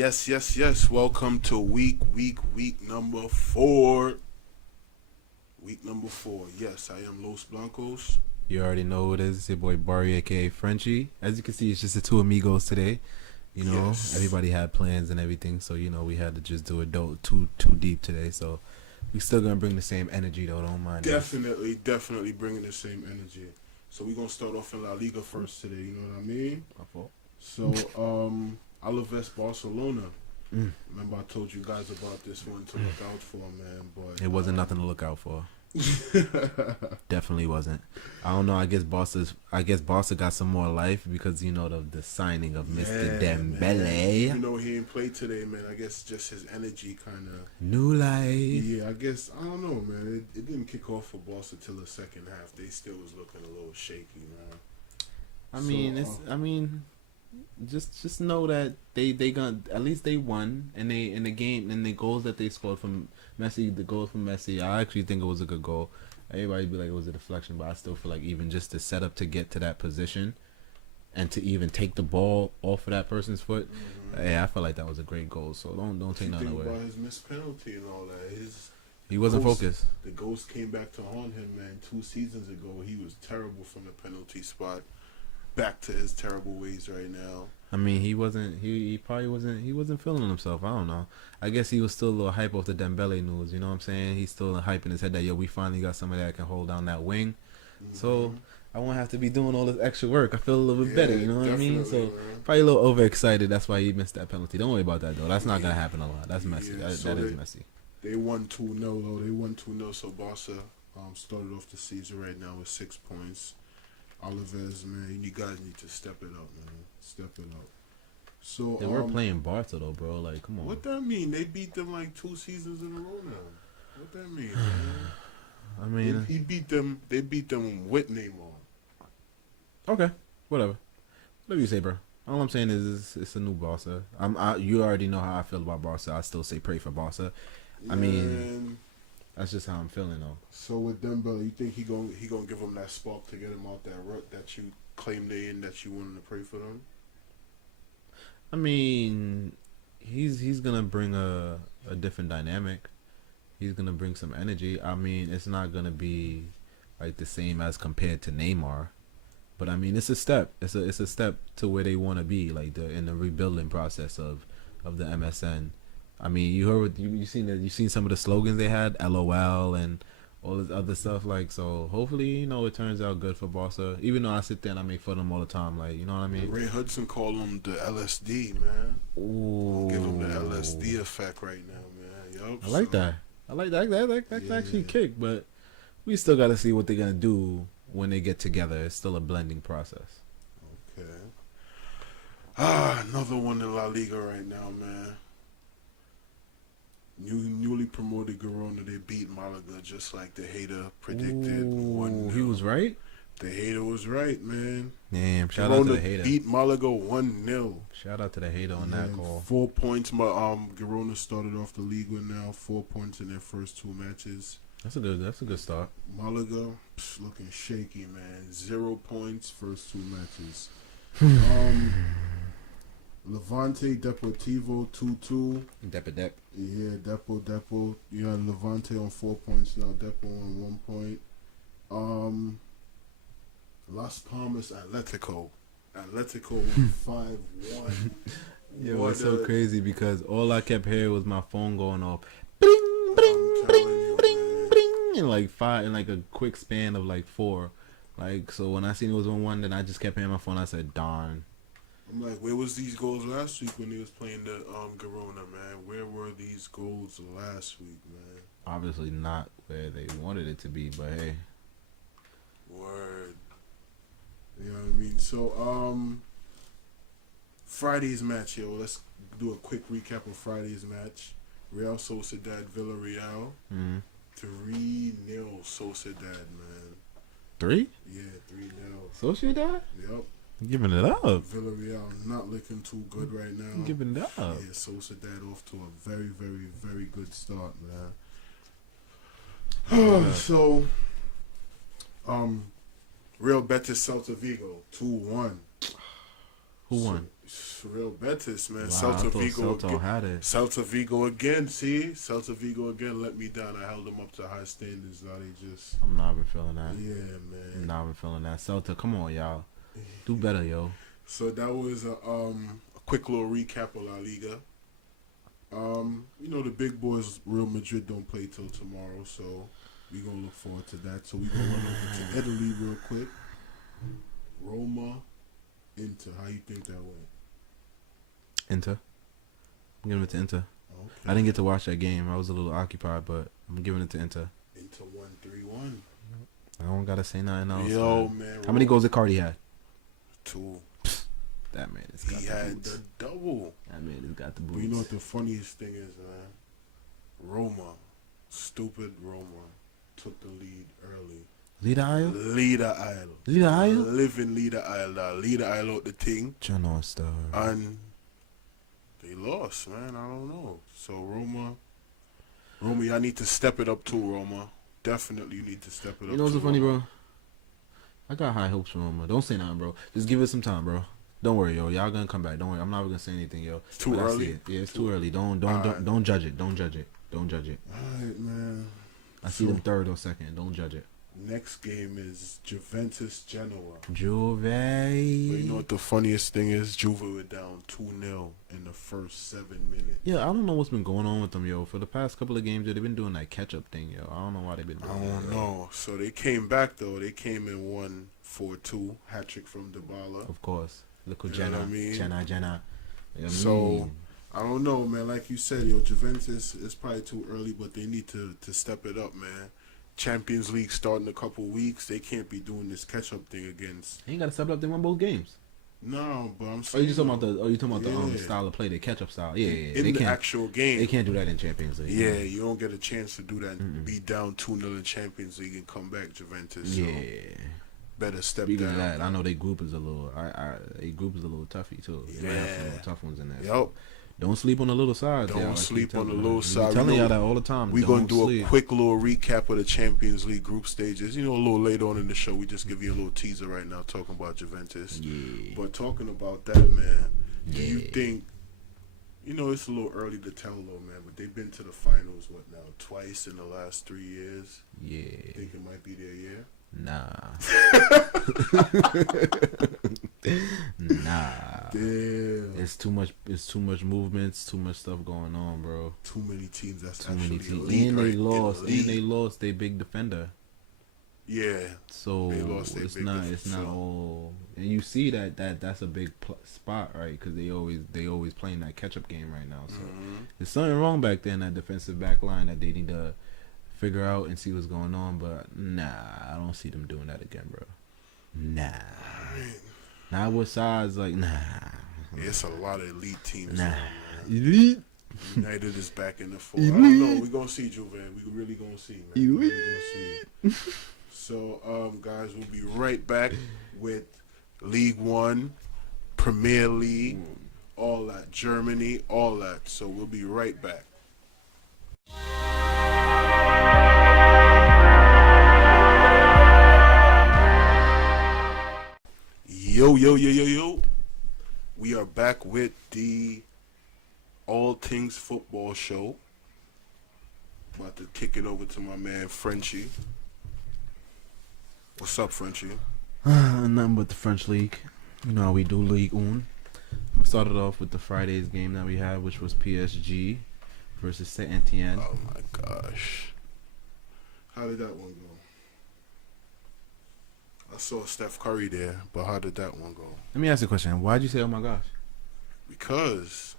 Yes. Welcome to week number 4. Week number 4. Yes, I am Los Blancos. You already know who it is. It's your boy Barry, aka Frenchie. As you can see, it's just the two amigos today. You know, Yes. Everybody had plans and everything, so we had to just do it too deep today. So we still gonna bring the same energy though. Don't mind. Definitely bringing the same energy. So we're gonna start off in La Liga first today. You know what I mean? My fault. So Alaves Barcelona. Remember I told you guys about this one to look out for, man. But It wasn't nothing to look out for. Definitely wasn't. I don't know. I guess Barca got some more life because the signing of Mr. Dembele. Man. Even though he ain't played today, man, I guess just his energy kind of New life. Yeah, I guess I don't know, man. It didn't kick off for Barca till the second half. They still was looking a little shaky, man. Just know that they gonna at least they won, and they in the game, and the goals that they scored from Messi, the goal from Messi, I actually think it was a good goal. Everybody be like it was a deflection, but I still feel like even just the setup to get to that position and to even take the ball off of that person's foot, I feel like that was a great goal. So don't take nothing away. About his missed penalty and all that, He wasn't focused. The ghost came back to haunt him, man. 2 seasons ago, he was terrible from the penalty spot. Back to his terrible ways right now. I mean, he probably wasn't feeling himself. I don't know. I guess he was still a little hype off the Dembele news. You know what I'm saying? He's still hype in his head that we finally got somebody that can hold down that wing. So I won't have to be doing all this extra work. I feel a little bit better. You know what I mean? So man. Probably a little overexcited. That's why he missed that penalty. Don't worry about that though. That's not gonna happen a lot. That's messy. Yeah, that is messy. They won 2-0 though. They won 2-0. So Barca started off the season right now with 6 points. Alaves, man, you guys need to step it up, man. Step it up. So They were playing Barca though, bro. Like, come on. What that mean? They beat them like 2 seasons in a row now. What that mean, man? I mean, he beat them. They beat them with Neymar. Okay, whatever you say, bro. All I'm saying is it's a new Barca. You already know how I feel about Barca. I still say pray for Barca. I mean, that's just how I'm feeling though. So with Dembele, you think he gonna give him that spark to get him out that rut that you claim they in, that you wanted to pray for them? I mean, he's gonna bring a different dynamic. He's gonna bring some energy. I mean, it's not gonna be like the same as compared to Neymar, but I mean, it's a step. It's a step to where they want to be, like in the rebuilding process of the MSN. I mean, you heard you seen some of the slogans they had, LOL and all this other stuff. Like, so hopefully, it turns out good for Barca. Even though I sit there and I make fun of them all the time, like, you know what I mean. Ray Hudson called him the LSD, man. Ooh, give him the LSD effect right now, man. Yup. I like that. That's actually kick, but we still got to see what they're gonna do when they get together. It's still a blending process. Okay. Another one in La Liga right now, man. Newly promoted Girona, they beat Malaga just like the hater predicted. 1-0. He was right? The hater was right, man. Damn, shout out to the hater. Beat Malaga 1-0. Shout out to the hater on that call. 4 points. Girona started off the Liga now, 4 points in their first 2 matches. That's a good start. Malaga looking shaky, man. 0 points first 2 matches. Levante Deportivo 2-2. Dep. Yeah, Depo. You had Levante on 4 points now. Depo on 1 point. Las Palmas Atletico 5-1. Yo, it's so crazy because all I kept hearing was my phone going off. Bring, bring, bring, bring, bring, in like 5, in like a quick span of like 4. Like, so when I seen it was 1-1, then I just kept hearing my phone. I said, darn. I'm like, where was these goals last week when they was playing the Girona, man? Where were these goals last week, man? Obviously not where they wanted it to be, but hey. Word. You know what I mean? So, Friday's match, yo. Let's do a quick recap of Friday's match. Real Sociedad Villarreal. 3-0 Sociedad, man. 3? Yeah, 3-0. Sociedad? Yep. Giving it up. Villarreal not looking too good right now. Giving it up. Yeah, Sociedad off to a very, very, very good start, man. So, Real Betis Celta Vigo 2-1. Who won? Real Betis, man. Wow, I Celta thought Vigo. Celta had it. Celta Vigo again. See, Celta Vigo again let me down. I held them up to high standards. Now they just. I'm not even feeling that. Yeah, I'm man. not even feeling that. Celta, come on, y'all. Do better, yo. So that was a quick little recap of La Liga. You know the big boys, Real Madrid, don't play till tomorrow, so we gonna look forward to that. So we gonna run over to Italy real quick. Roma, Inter. How you think that went? Inter. I'm giving it to Inter. Okay. I didn't get to watch that game. I was a little occupied, but I'm giving it to Inter. Inter 1-3-1. I don't gotta say nothing else. Yo, man. How many goals did Cardi had? 2. That man has got He the had boots. the double. That man has got the boots. But you know what the funniest thing is, man? Roma, stupid Roma, took the lead early. Leader Isle? Leader Isle. Leader Isle? Live in Leader Isle. Leader Isle out the thing. Channel Star. And they lost, man. I don't know. So Roma, y'all need to step it up too, Roma. Definitely you need to step it up. You know what's too, so funny, Roma. bro? I got high hopes for Roma. Don't say nothing, bro. Just give it some time, bro. Don't worry, yo. Y'all gonna come back. Don't worry. I'm not gonna say anything, yo. It's too But I see early. it. Yeah, it's too early. Don't judge it. Don't judge it. Don't judge it. Alright, man. I see them third or second. Don't judge it. Next game is Juventus Genoa. Juve. But you know what the funniest thing is? Juve were down 2-0 in the first 7 minutes. Yeah, I don't know what's been going on with them, yo. For the past couple of games, they've been doing that catch-up thing, yo. I don't know why they've been doing I don't that, yo. know. So they came back, though. They came in 1-4-2. Hat-trick from Dybala. Of course. Look at You know Jenna. what I mean? Jenna. You know what I So, mean? I don't know, man. Like you said, yo, Juventus is probably too early, but they need to step it up, man. Champions League starting in a couple weeks. They can't be doing this catch-up thing against. They ain't got to step it up. They won both games. No, but I'm Oh, saying. you talking about the? Oh, you talking about the Yeah. style of play, the catch-up style? Yeah, yeah. In They the can't. actual game. They can't do that in Champions League. Yeah, you don't get a chance to do that and Mm-mm. be down 2-0 in Champions League and come back, Juventus. So Yeah. better step Speaking down. of that, I know their group is a little. Their group is a little toughy too. They might have some Yeah. little tough ones in there. Yup. Don't sleep on the little side. Don't y'all. I keep sleep on telling the y'all. little I'm side. telling We y'all know- that all the time. We're going to Don't do sleep. a quick little recap of the Champions League group stages. You know, a little later on in the show, we just give you a little teaser right now talking about Juventus. Yeah. But talking about that, man, do you Yeah. think, you know, it's a little early to tell though, man, but they've been to the finals, what now, twice in the last 3 years? Yeah. Think it might be their year? Nah. Nah. Damn. It's too much. It's too much movements. Too much stuff going on, bro. Too many teams that's Too actually many teams. elite, And they right? lost. Elite. And they lost their big defender. Yeah. So They lost their it's big not. def- It's not so- all. And you see that's a big spot, right? Because they always playing that catch up game right now. So Mhm. there's something wrong back there in that defensive back line that they need to figure out and see what's going on. But nah, I don't see them doing that again, bro. Nah. Not with size, like nah. It's a lot of elite teams. Nah. now, man. Elite. United is back in the fold. I don't know. We're going to see, Juve. We really going to see, man. We really gonna see. So, guys, we'll be right back with League One, Premier League, all that. Germany, all that. So we'll be right back. Yo. We are back with the All Tings Football Show. About to kick it over to my man Frenchie. What's up, Frenchie? Nothing but the French league. You know how we do Ligue 1. We started off with the Friday's game that we had, which was PSG versus Saint Etienne. Oh my gosh. How did that one go? I saw Steph Curry there, but how did that one go? Let me ask you a question. Why'd you say, oh my gosh? Because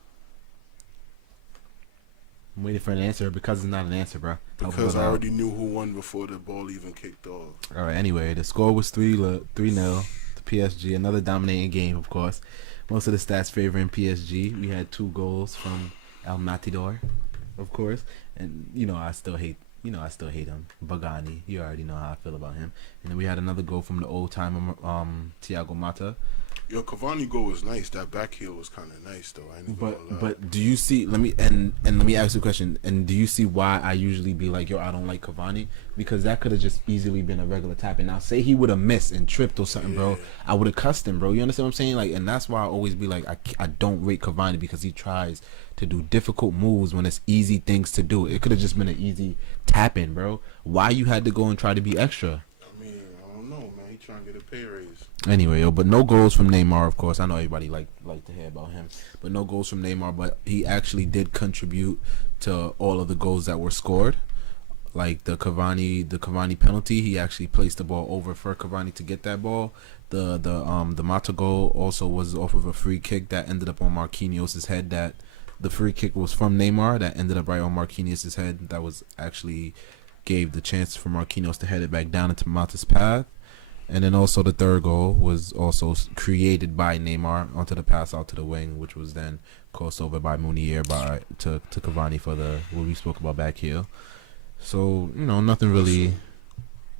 I'm waiting for an answer because it's not an answer, bro. I already knew who won before the ball even kicked off. All right, anyway, the score was 3-0 to PSG. Another dominating game, of course. Most of the stats favoring PSG. We had 2 goals from El Matador, of course. And, I still hate him. Bagani, you already know how I feel about him. And then we had another goal from the old timer, Thiago Mata. Your Cavani goal was nice. That back heel was kind of nice, though. I ain't gonna lie. But do you see? Let me ask you a question. And do you see why I usually be like, yo, I don't like Cavani? Because that could have just easily been a regular tap. And now say he would have missed and tripped or something, bro. I would have cussed him, bro. You understand what I'm saying? Like, and that's why I always be like, I don't rate Cavani because he tries to do difficult moves when it's easy things to do. It could have just been an easy tap in, bro. Why you had to go and try to be extra? I mean, I don't know, man. He trying to get a pay raise. Anyway, yo, but no goals from Neymar, of course. I know everybody like to hear about him, but no goals from Neymar. But he actually did contribute to all of the goals that were scored. Like the Cavani penalty, he actually placed the ball over for Cavani to get that ball. The Mata goal also was off of a free kick that ended up on Marquinhos' head. That the free kick was from Neymar that ended up right on Marquinhos' head. That was actually gave the chance for Marquinhos to head it back down into Mata's path. And then also the third goal was also created by Neymar onto the pass out to the wing, which was then crossed over by Munier to Cavani for what we spoke about back here. So, nothing really.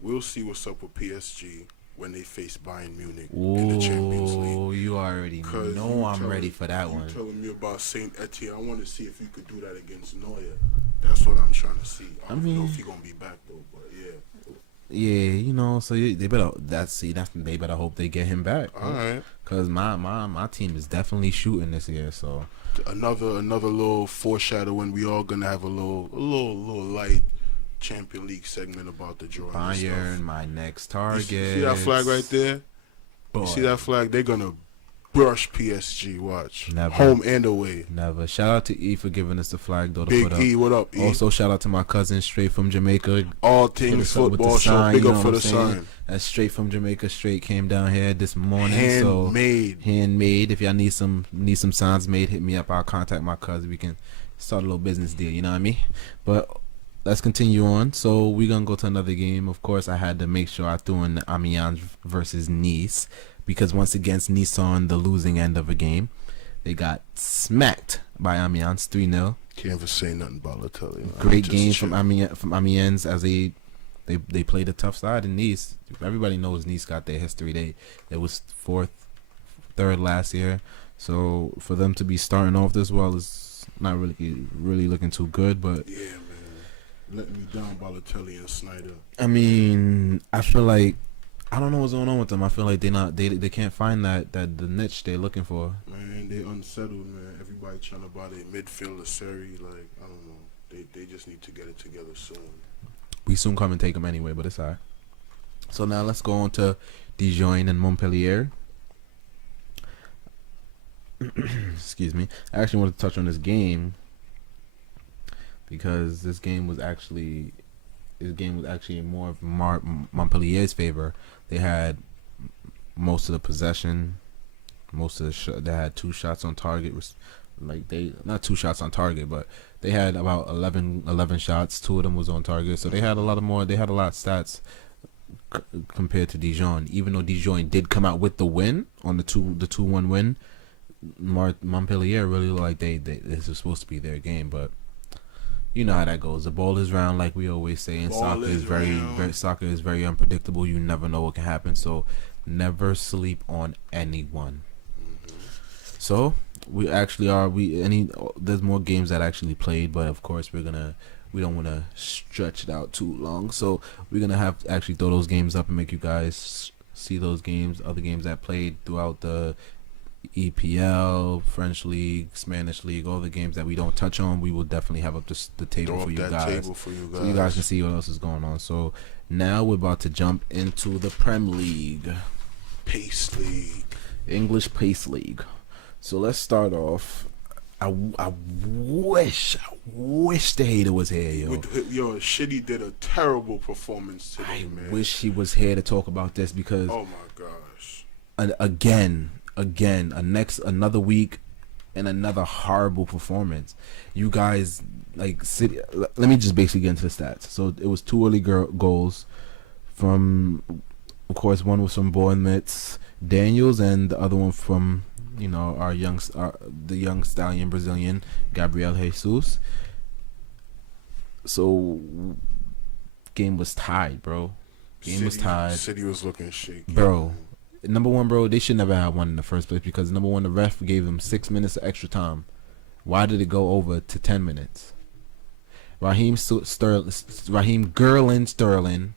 We'll see what's up with PSG when they face Bayern Munich in the Champions League. Oh, you already know I'm ready for that one. You're telling me about Saint Etienne. I want to see if you could do that against Neuer. That's what I'm trying to see. I don't know if he's going to be back, though, but yeah. Yeah, so they better they better hope they get him back. All right, cause my team is definitely shooting this year. So another little foreshadowing. We all gonna have a little light Champions League segment about the draw. Bayern, my next target. You see that flag right there? You see that flag? They're gonna brush PSG. Watch. Never. Home and away. Never. Shout out to E for giving us the flag though. Big E, what up, E? Also, shout out to my cousin straight from Jamaica. All Tings football show. Big up for the sign. That's straight from Jamaica. Straight came down here this morning. Handmade. If y'all need some signs made, hit me up. I'll contact my cousin. We can start a little business deal. You know what I mean? But let's continue on. So we're gonna go to another game. Of course, I had to make sure I threw in Amiens versus Nice. Because once again, Nice on the losing end of a game. They got smacked by Amiens 3-0. Can't ever say nothing about Balotelli. Great game from Amiens as they played a tough side in Nice. Everybody knows Nice got their history. They was third last year. So for them to be starting off this well is not really looking too good. But yeah, man, letting me down, Balotelli and Snyder. I mean, I feel like. I don't know what's going on with them. I feel like they can't find that the niche they're looking for. Man, they unsettled, man. Everybody trying to buy their midfielder, Serie. Like, I don't know. They just need to get it together soon. We soon come and take them anyway, but it's alright. So now let's go on to Dijon and Montpellier. Excuse me. I actually want to touch on this game because this game was actually more of Montpellier's favor. They had most of the possession, they had 2 shots on target. Not 2 shots on target, but they had about 11 shots. 2 of them was on target, so they had a lot of stats compared to Dijon. Even though Dijon did come out with the win on the 2-1 win, Montpellier really looked like this is supposed to be their game, but. You know how that goes. The ball is round, like we always say, and soccer is very unpredictable. You never know what can happen, so never sleep on anyone. So there's more games that actually played, but of course we don't want to stretch it out too long. So we're gonna have to actually throw those games up and make you guys see those games, other games that played throughout the EPL, French League, Spanish League, all the games that we don't touch on, we will definitely have up the table for you guys. So you guys can see what else is going on. So now we're about to jump into the Prem League. Pace League. English Pace League. So let's start off. I wish the hater was here, yo. Shitty did a terrible performance today, man. I wish he was here to talk about this because oh my gosh. Again, another week and another horrible performance. You guys let me just basically get into the stats. So it was 2 early goals from, of course, one was from Bournemouth's Daniels and the other one from the young stallion Brazilian Gabriel Jesus. So game was tied, bro. Game was tied. City was looking shaky, bro. Number one, bro, they should never have won in the first place because number one, the ref gave them 6 minutes of extra time. Why did it go over to 10 minutes? Raheem Gerland Sterling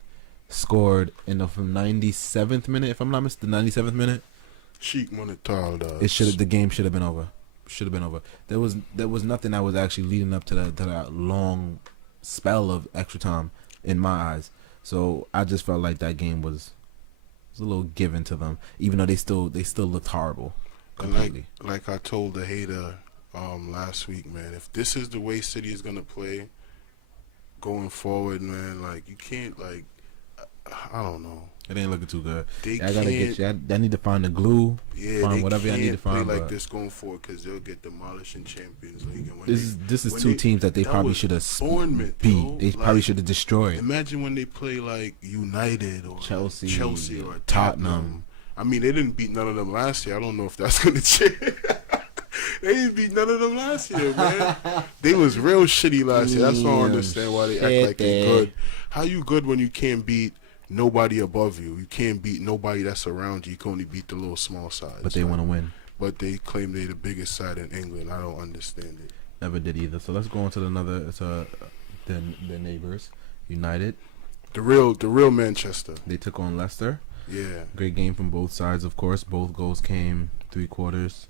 scored in the 97th minute, if I'm not mistaken, the 97th minute. Sheik Monetal, the game should have been over. Should have been over. There was nothing that was actually leading up to that long spell of extra time in my eyes. So I just felt like that game was a little given to them, even though they still looked horrible. Completely. And like I told the hater last week, man, if this is the way City is gonna play going forward, man, like you can't, like, I don't know. It ain't looking too good. I gotta get you. I need to find the glue. Yeah, find they whatever I need to find. play like this going forward because they'll get demolished in Champions League. And this is two teams that they probably should have beat. They probably should have destroyed. Imagine when they play like United or Chelsea or Tottenham. I mean, they didn't beat none of them last year. I don't know if that's gonna change. They didn't beat none of them last year, man. They was real shitty last year. That's why I don't understand why they act like they're good. How you good when you can't beat nobody above you? You can't beat nobody that's around you. You can only beat the little small sides. But they want to win. But they claim they're the biggest side in England. I don't understand it. Never did either. So let's go on to the neighbors, United. The real Manchester. They took on Leicester. Yeah. Great game from both sides, of course. Both goals came 3/4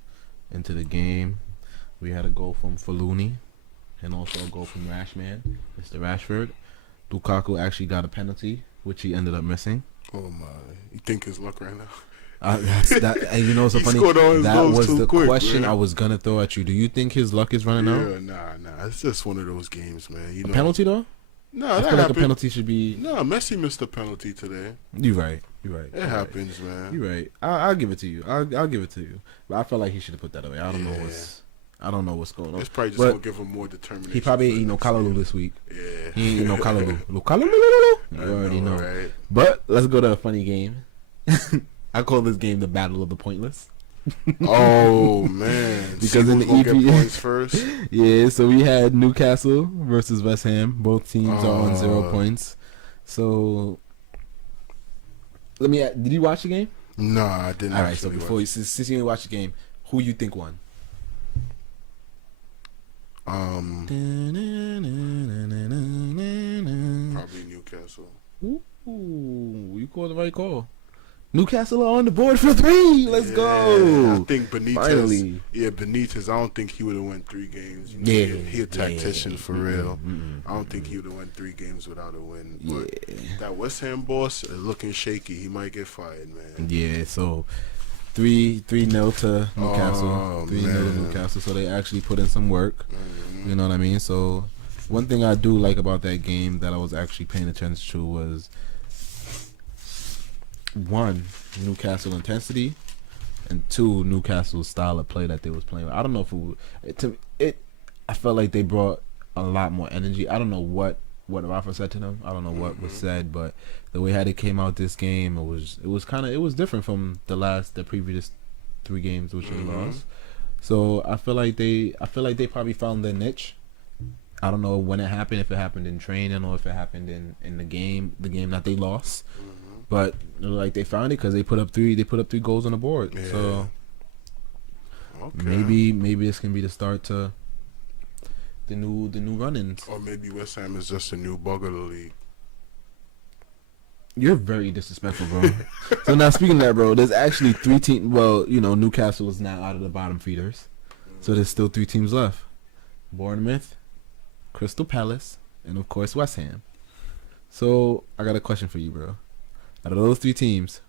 into the game. We had a goal from Fellaini and also a goal from Rashman, Mr. Rashford. Lukaku actually got a penalty, which he ended up missing. Oh my! You think his luck right now? And you know, so funny. That was the question I was gonna throw at you. Do you think his luck is running out? Nah. It's just one of those games, man. You know, penalty though? No, I feel like a penalty should be. No, Messi missed a penalty today. You're right. It happens, man. You're right. I'll give it to you. I'll give it to you. But I felt like he should have put that away. I don't know what's going on. It's probably just gonna give him more determination. He probably ain't no Kalulu this week. Yeah. He ain't no Kalulu. You already know. Right? But let's go to a funny game. I call this game the Battle of the Pointless. Oh man! Because in the EP, get points first. Yeah, so we had Newcastle versus West Ham. Both teams are on 0 points. So did you watch the game? No, I didn't. All right, so since you didn't watch the game, who you think won? Probably Newcastle. Ooh, you called the right call. Newcastle are on the board for 3. Let's go. I think Benitez. Finally. Yeah, Benitez. I don't think he would have won 3 games. You know, he a tactician for real. I don't think he would have won 3 games without a win. But that West Ham boss is looking shaky. He might get fired, man. Yeah. So 3-0 to Newcastle. 3-0 to Newcastle. So they actually put in some work. You know what I mean? So one thing I do like about that game that I was actually paying attention to was, 1, Newcastle intensity, and 2, Newcastle's style of play that they was playing. I don't know if I felt like they brought a lot more energy. I don't know what Rafa said to them. I don't know what was said, but the way how they came out this game, it was different from the previous 3 games which they lost. So I feel like they probably found their niche. I don't know when it happened, if it happened in training or if it happened in the game that they lost. But like they found it because they put up 3 goals on the board. Yeah. So maybe this can be the start to the new run-ins. Or maybe West Ham is just a new bug of the league. You're very disrespectful, bro. So now speaking of that, bro, there's actually 3 teams. Well, you know, Newcastle is now out of the bottom feeders, so there's still 3 teams left: Bournemouth, Crystal Palace, and of course West Ham. So I got a question for you, bro. Out of those 3 teams,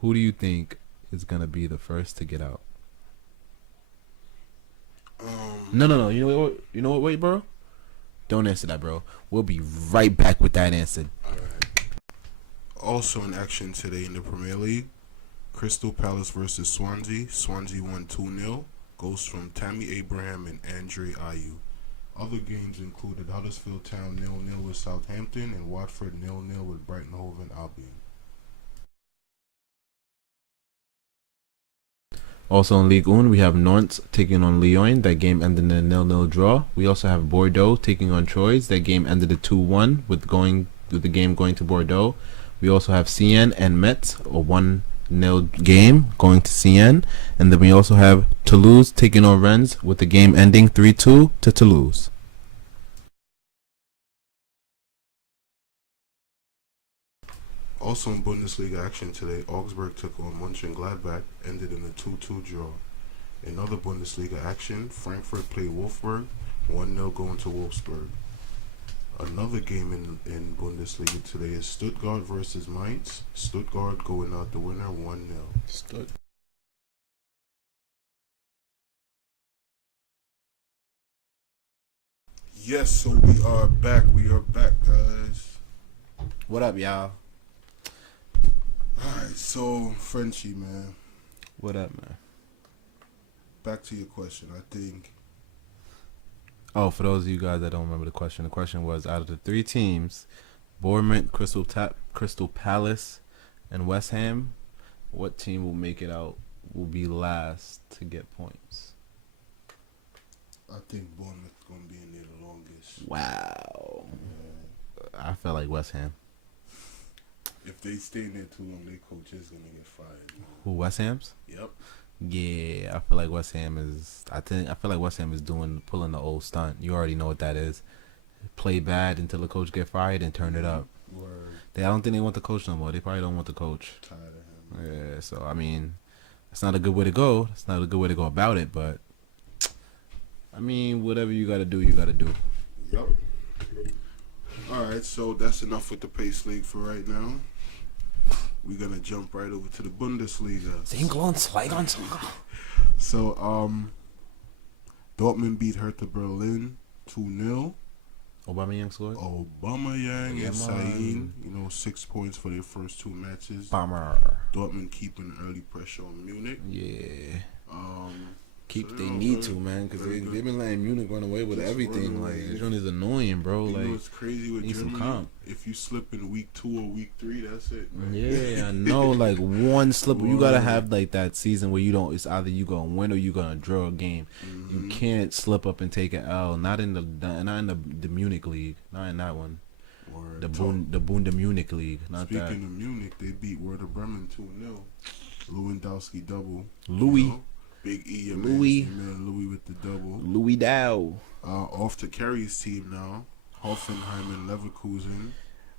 who do you think is gonna be the first to get out? No. You know what? Wait, bro. Don't answer that, bro. We'll be right back with that answer. All right. Also in action today in the Premier League, Crystal Palace versus Swansea. Swansea won 2-0. Goals from Tammy Abraham and Andre Ayew. Other games included Huddersfield Town 0-0 with Southampton and Watford 0-0 with Brighton Hove Albion. Also in Ligue 1, we have Nantes taking on Lyon. That game ended in a 0-0 draw. We also have Bordeaux taking on Troyes. That game ended at 2-1 with the game going to Bordeaux. We also have CN and Metz, a 1-0 game going to CN. And then we also have Toulouse taking on Rennes with the game ending 3-2 to Toulouse. Also in Bundesliga action today, Augsburg took on Mönchengladbach, ended in a 2-2 draw. In other Bundesliga action, Frankfurt played Wolfsburg, 1-0 going to Wolfsburg. Another game in Bundesliga today is Stuttgart versus Mainz. Stuttgart going out the winner 1-0. Yes, so we are back. We are back, guys. What up, y'all? Alright, so Frenchie, man. What up, man? Back to your question. I think. Oh, for those of you guys that don't remember the question was, out of the 3 teams, Bournemouth, Crystal Palace, and West Ham, what team will make it out, will be last to get points? I think Bournemouth's going to be in there the longest. Wow. Yeah. I felt like West Ham. If they stay in there too long, their coach is going to get fired. Man. Who, West Ham's? Yep. Yeah, I feel like West Ham is. I feel like West Ham is pulling the old stunt. You already know what that is. Play bad until the coach get fired and turn it up. Word. I don't think they want the coach no more. They probably don't want the coach. Tired of him. Yeah, so I mean, that's not a good way to go. It's not a good way to go about it. But I mean, whatever you got to do, you got to do. Yep. All right, so that's enough with the Pace League for right now. We're going to jump right over to the Bundesliga. So, Dortmund beat Hertha Berlin 2-0. Aubameyang scored. Aubameyang and Sahin, 6 points for their first 2 matches. Bomber. Dortmund keeping early pressure on Munich. Yeah. They need to, man, because they've been letting Munich run away with everything. Like, this one is annoying, bro. You know it's crazy with Germany. Some if you slip in week 2 or week 3, that's it, man. Yeah, I know. Like, one slip, you gotta have like that season where you don't. It's either you gonna win or you gonna draw a game. Mm-hmm. You can't slip up and take an L. Not in the Munich League. Not in that one. Word. The Bund Munich League. Not Speaking that. of Munich, they beat Werder Bremen 2-0. Lewandowski double. Louis. Big E, your Louis. Man Louis with the double. Louis Dow. Off to Kerry's team now. Hoffenheim and Leverkusen.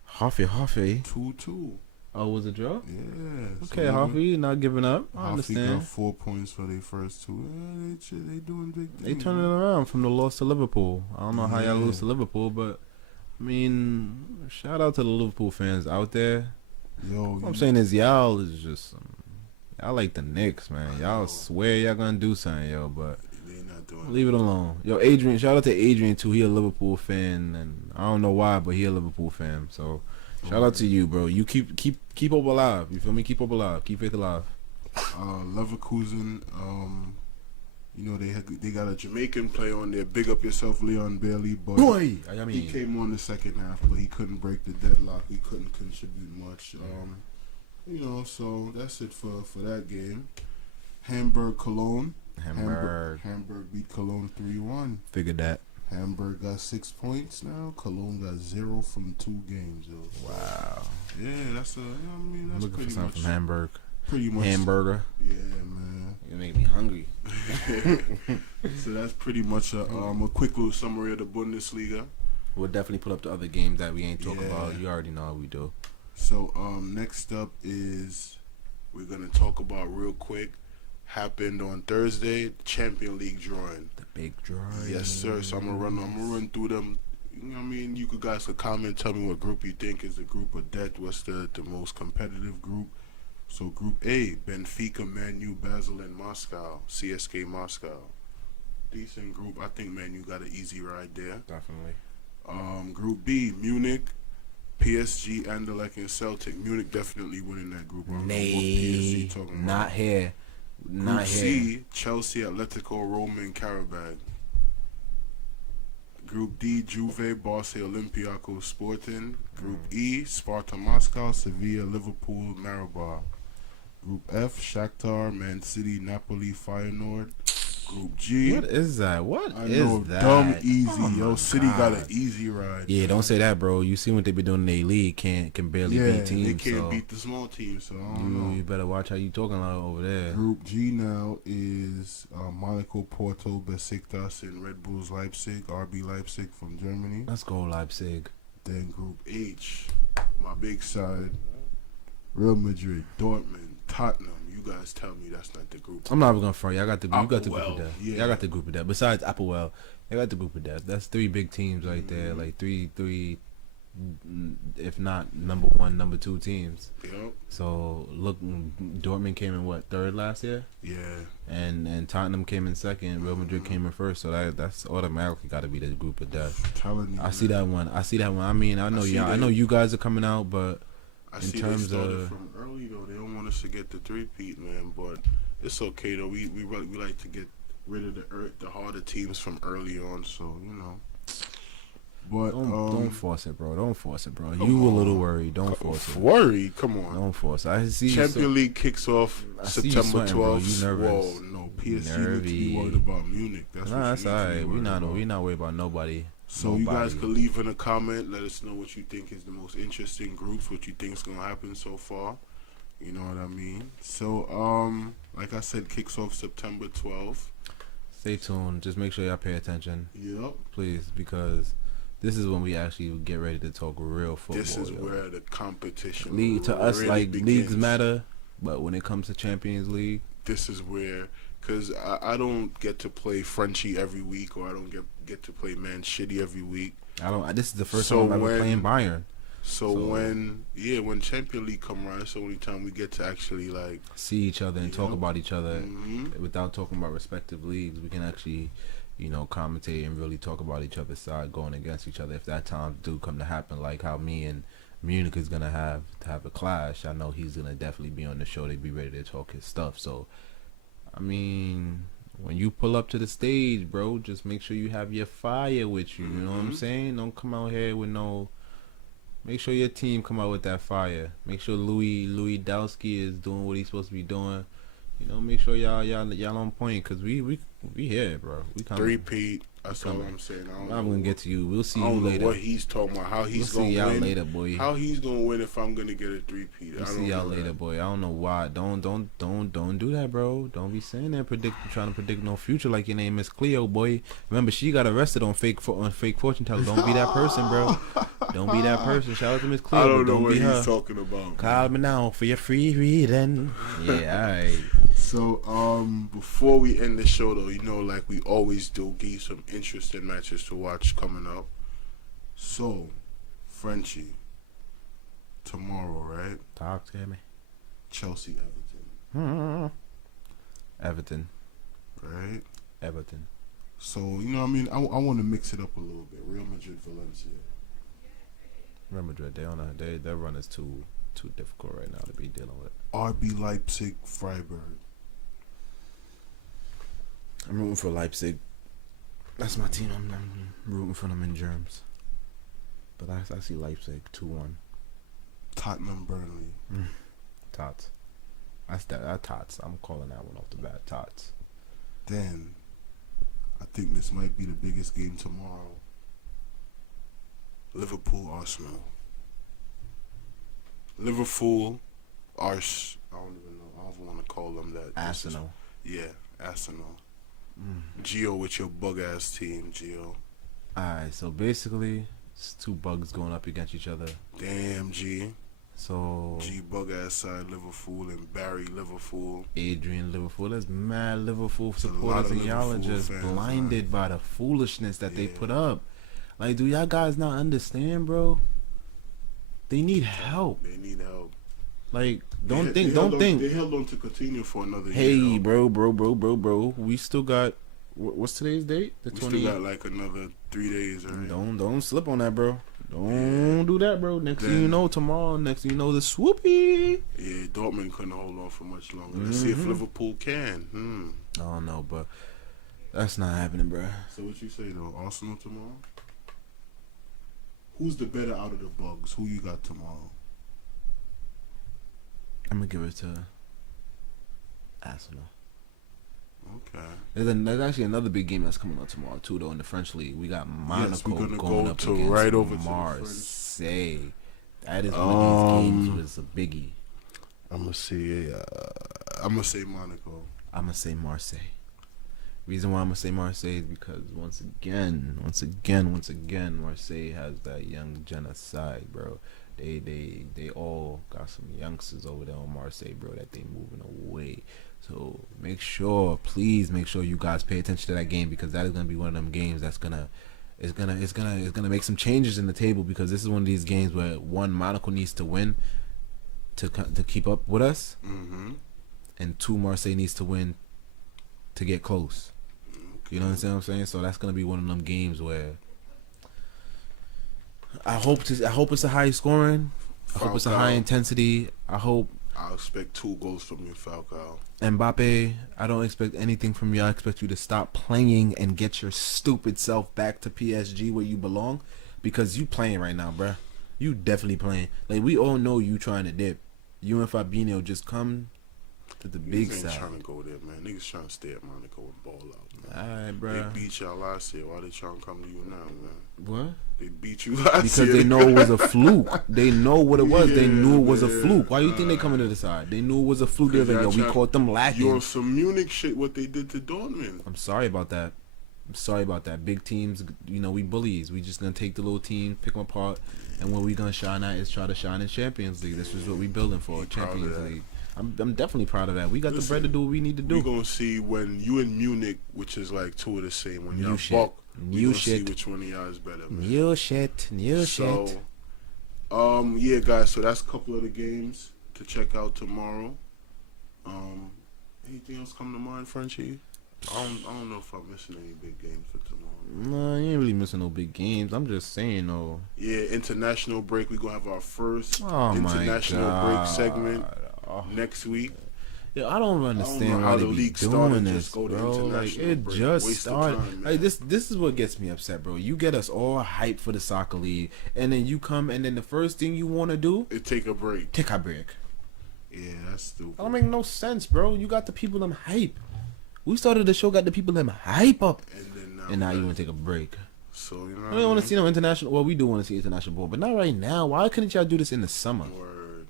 Hoffy. 2-2. Oh, was it draw? Yeah. Okay, so Hoffy not giving up. I understand. Got 4 points for their first 2. Yeah, they doing big things. They turning it around from the loss to Liverpool. I don't know how y'all lose to Liverpool, but I mean, shout out to the Liverpool fans out there. What I'm saying is y'all is just y'all like the Knicks, man. Y'all swear y'all gonna do something, but they not doing leave it alone. Yo, Adrian, shout out to Adrian too. He a Liverpool fan, and I don't know why, but he a Liverpool fan. So shout out to you, bro. You keep hope alive. You feel me? Keep hope alive. Keep faith alive. Leverkusen, they got a Jamaican player on there. Big up yourself, Leon Bailey. But he came on the second half, but he couldn't break the deadlock. He couldn't contribute much. So that's it for that game. Hamburg Cologne. Hamburg beat Cologne 3-1. Figured that. Hamburg got 6 points now. Cologne got 0 from 2 games. Yo. Wow. Yeah, that's that's looking pretty for something much from Hamburg. Pretty much hamburger. Yeah, man. You make me hungry. So that's pretty much a quick little summary of the Bundesliga. We'll definitely put up the other games that we ain't talking about. You already know how we do. So next up is we're gonna talk about real quick. Happened on Thursday, the Champions League drawing. The big drawing. Yes, sir. So I'm gonna run through them. You guys could comment, tell me what group you think is the group of death. What's the most competitive group? So Group A, Benfica, Man U, Basel, and Moscow. CSK Moscow. Decent group. I think Man U got an easy ride there. Definitely. Group B, Munich, PSG, Anderlecht, and Celtic. Munich definitely winning that group. PSG talking about. Not here. Group C, Chelsea, Atletico, Roma, and Karabag. Group D, Juve, Barca, Olympiacos, Sporting. Group E, Sparta Moscow, Sevilla, Liverpool, Maribor. Group F, Shakhtar, Man City, Napoli, Feyenoord. Group G. What is that? I know, that? dumb easy. Oh Yo, my City got an God. easy ride. Yeah, man. don't say that, bro. You see what they be doing in their league? Can barely beat teams. They can't so beat the small teams, so I don't know. you better watch how you talking about over there. Group G now is Monaco, Porto, Besiktas, and Red Bulls Leipzig, RB Leipzig from Germany. Let's go Leipzig. Then Group H, my big side, Real Madrid, Dortmund, Tottenham. You guys tell me that's not the group. I'm not even gonna front you. I got the you got the group Applewell, of death. yeah. I got the group of death. Besides Applewell, I got the group of death. That's three big teams right there. Like three, if not number one, number two teams. Yep. So look, Dortmund came in what, third last year? Yeah. And Tottenham came in second. Real Madrid came in first. So that's automatically got to be the group of death. I'm telling you. I see that one. I mean, I know I know you guys are coming out, but in terms of from early though, they don't want us to get the three-peat, man. But it's okay though. We like to get rid of the harder teams from early on. So you know. But don't force it, bro. Don't force it, bro. You a little worried. Don't force it. Worried? Come on. Don't force it. I see. Champions League kicks off September 12th. You nervous? Whoa, no. PSG need to be worried about Munich. That's alright. We not worried about nobody. So you guys could leave in a comment. Let us know what you think is the most interesting groups. What you think is gonna happen so far. You know what I mean? So like I said, kicks off September 12th. Stay tuned. Just make sure y'all pay attention. Yep. Please, because this is when we actually get ready to talk real football. This is where the competition to us, really like begins. Leagues matter, but when it comes to Champions League, this is where, because I don't get to play Frenchie every week, or I don't get to play Man Shitty every week. This is the first time I'm ever playing Bayern. So when Champions League come around, it's the only time we get to actually like see each other and talk about each other without talking about respective leagues. We can actually, commentate and really talk about each other's side going against each other if that time do come to happen. Like how me and Munich is gonna have a clash. I know he's gonna definitely be on the show. They be ready to talk his stuff. So, I mean, when you pull up to the stage, bro, just make sure you have your fire with you. You know what I'm saying? Don't come out here with no. Make sure your team come out with that fire. Make sure Louis Dowski is doing what he's supposed to be doing. Make sure y'all on point, because we here, bro. We coming. Three-peat. That's all I'm saying. I'm gonna get to you. We'll see you later. I don't know what he's talking about. How he's gonna win. We'll see y'all later, boy. How he's gonna win if I'm gonna get a three-peat. We'll see y'all later, boy. I don't know why. Don't do that, bro. Don't be saying that. Trying to predict no future like your name is Cleo, boy. Remember, she got arrested on fake fortune tellers. Don't be that person, bro. Don't be that person. Shout out to Miss Cleo. I don't know what he's talking about. Call me now for your free reading. Yeah, all right. So, before we end the show, though, like we always do, give you some interesting matches to watch coming up. So, Frenchie, tomorrow, right? Talk to me. Chelsea, Everton. Everton. Right? Everton. So, I want to mix it up a little bit. Real Madrid, Valencia. Real Madrid, their run is too difficult right now to be dealing with. RB Leipzig, Freiburg. I'm rooting for Leipzig. That's my team. I'm rooting for them in germs. But I see Leipzig 2-1. Tottenham, Burnley. Tots. That's that Tots. I'm calling that one off the bat. Tots. Then, I think this might be the biggest game tomorrow. Liverpool, Arsenal. Liverpool, I don't even know. I don't want to call them that. Arsenal. Arsenal. Gio with your bug ass team, Gio. Alright, so basically it's two bugs going up against each other. Damn, G. So G bug ass side Liverpool and Barry Liverpool. Adrian Liverpool. There's mad Liverpool supporters and y'all are just blinded by the foolishness that they put up. Like, do y'all guys not understand, bro? They need help. Like, don't think. They held on to Coutinho for another year. Hey, bro. We still got. What's today's date? We still got like another 3 days. Right? Don't slip on that, bro. Don't do that, bro. Next thing you know, tomorrow. Next thing you know, the swoopy. Yeah, Dortmund couldn't hold on for much longer. Let's see if Liverpool can. I don't know, but that's not happening, bro. So what you say though? Arsenal tomorrow. Who's the better out of the bugs? Who you got tomorrow? I'm gonna give it to Arsenal. Okay. There's actually another big game that's coming on tomorrow too, though. In the French league, we got Monaco we're gonna going go up to against right over to the Marseille. That is one of these games was a biggie. I'm gonna say Monaco. I'm gonna say Marseille. Reason why I'm gonna say Marseille is because once again, Marseille has that young genocide, bro. They all got some youngsters over there on Marseille, bro, that they moving away. So please make sure you guys pay attention to that game, because that is gonna be one of them games that's gonna make some changes in the table, because this is one of these games where one, Monaco needs to win to keep up with us, and two, Marseille needs to win to get close. You know what I'm saying? So that's gonna be one of them games where I hope it's a high scoring. I hope it's a high intensity. I'll expect 2 goals from you, Falcao. Mbappe, I don't expect anything from you. I expect you to stop playing and get your stupid self back to PSG where you belong, because you playing right now, bruh. You definitely playing. Like, we all know you trying to dip. You and Fabinho just come to the big side. Niggas ain't trying to go there, man. Niggas trying to stay at Monaco and ball out, man. Alright, bruh. They beat y'all last year. Why they trying to come to you now, man? What? They beat you last year. Because they know it was a fluke. They know what it was. They knew it was a man. fluke. Why you think they coming to the side? They knew it was a fluke. They were like, yo, we caught them lacking. You on some Munich shit, what they did to Dortmund. I'm sorry about that. Big teams, you know, we bullies. We just gonna take the little team, pick them apart, and what we gonna shine at is try to shine in Champions League. This is what we building for, Champions League. I'm definitely proud of that. We got the bread to do what we need to do. We're gonna see when you in Munich, which is like 2 of the same. When y'all buck, new shit. See which one of y'all is better, man. New shit. Yeah, guys. So that's a couple of the games to check out tomorrow. Anything else come to mind, Frenchie? I don't know if I'm missing any big games for tomorrow. Nah, you ain't really missing no big games. I'm just saying, though. Yeah, international break. We're going to have our first international break segment next week. Yeah, I don't understand why they be doing this, bro. Like, it just started. Like, this is what gets me upset, bro. You get us all hyped for the soccer league, and then you come, and then the first thing you want to do is take a break. Take a break. Yeah, that's stupid. That don't make no sense, bro. You got the people them hype. We started the show, got the people them hype up, and now you want to take a break. So, you know, I don't want to see no international. Well, we do want to see international ball, but not right now. Why couldn't y'all do this in the summer? Word.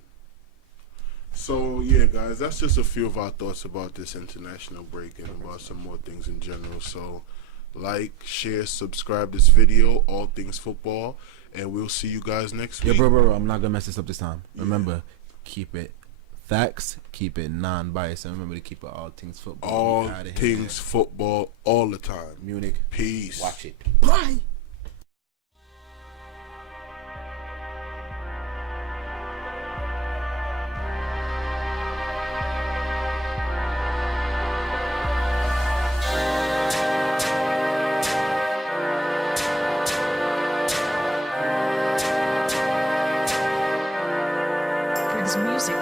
So yeah, guys, that's just a few of our thoughts about this international break and about some more things in general. So, like, share, subscribe this video, all things football, and we'll see you guys next week. Yeah, bro, I'm not gonna mess this up this time. Remember, keep it facts, keep it non-biased, and remember to keep it all things football. All things football, all the time. Munich. Peace. Watch it. Bye. Music.